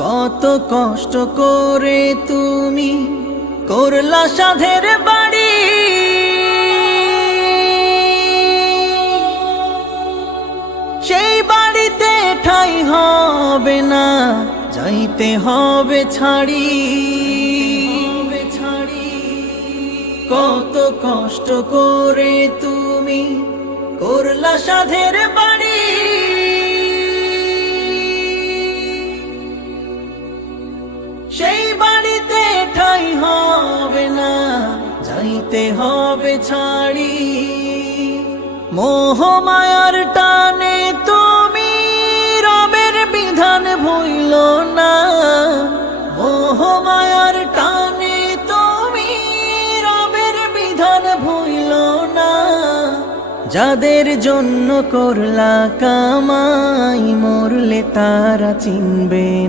কত কষ্ট করে তুমি করলা সাধের বাড়ি, সেই বাড়িতে ঠাঁই হবে না, যাইতে হবে ছাড়ি। কত কষ্ট করে তুমি করলা সাধের বাড়ি, সেই বাড়িতে ঠাঁই হবে না, যাইতে হবে ছাড়ি। মোহ মায়ার টানে তুমি রবের বিধান ভুইল না, মোহ মায়ার টানে তুমি রবের বিধান ভুইল না। যাদের জন্য করলা কামাই, মরলে তারা চিনবে না।